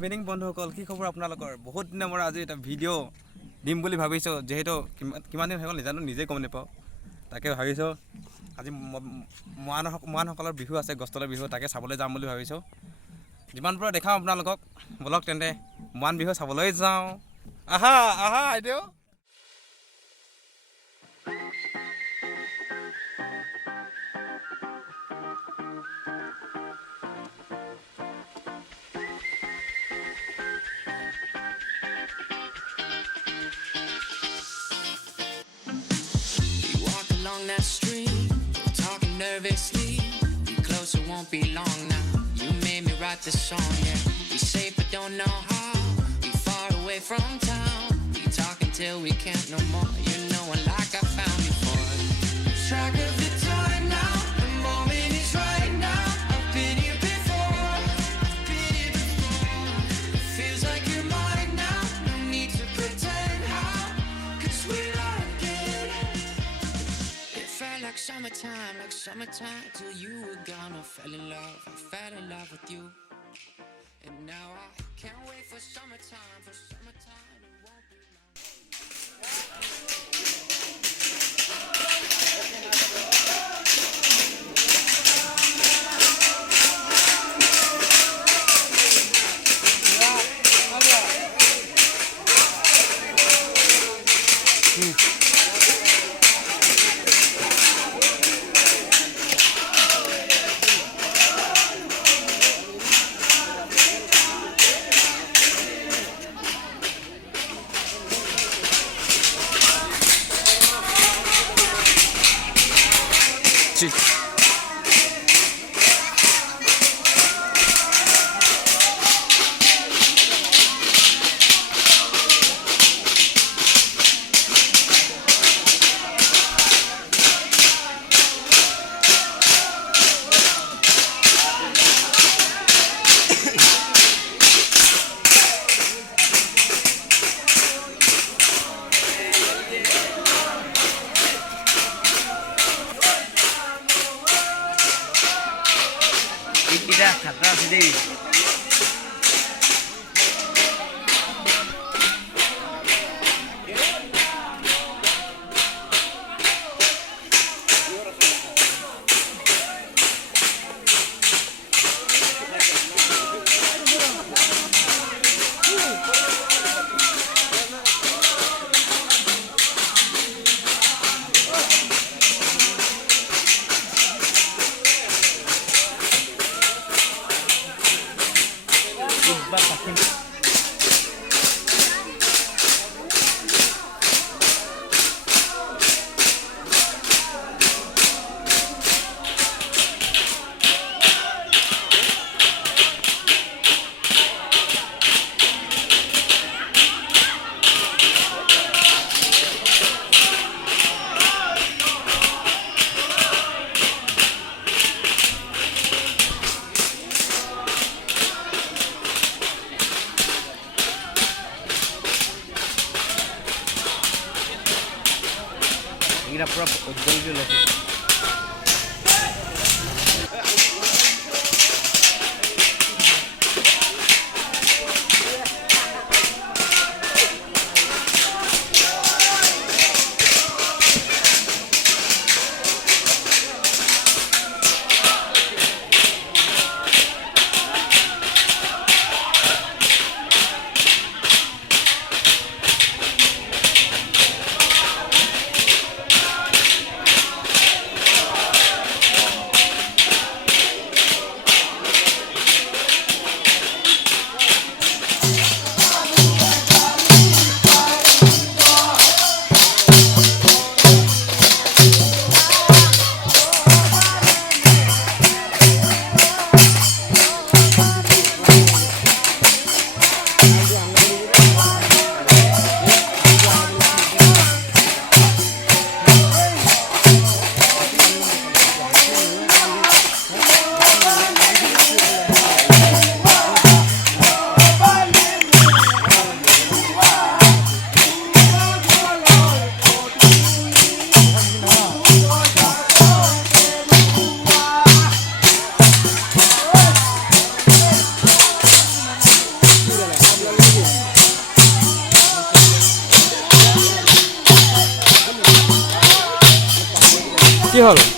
Evening বন্ধুসকল কি খবৰ আপোনালোকৰ বহুত দিনৰ মই আজি এটা ভিডিঅ' দিম বুলি ভাবিছোঁ যেহেতু কিমান দিন হৈ গ'ল নাজানো নিজে গম নাপাওঁ তাকে ভাবিছোঁ আজি মৰাণসকলৰ বিহু আছে গছতলৰ বিহু তাকে চাবলৈ যাম বুলি ভাবিছোঁ যিমান পৰা দেখাওঁ আপোনালোকক বলক তেন্তে মৰাণ বিহু চাবলৈ যাওঁ আহা আহা আইদেউ Along that street, talking nervously. We closer, won't be long now. You made me write this song, yeah. We safe but don't know how. We far away from town. We talk until we can't no more. You know, and like I found before. Track of the time now. The moment is right now. I've been here before. I've been here before. It feels like you're mine now. No need to pretend how. 'Cause we're like it. Felt like summertime till you were gone. I fell in love with you. And now I can't wait for summertime, it won't be Tidak, kata sedih. Ini pura football juga lagi. কি হ'ল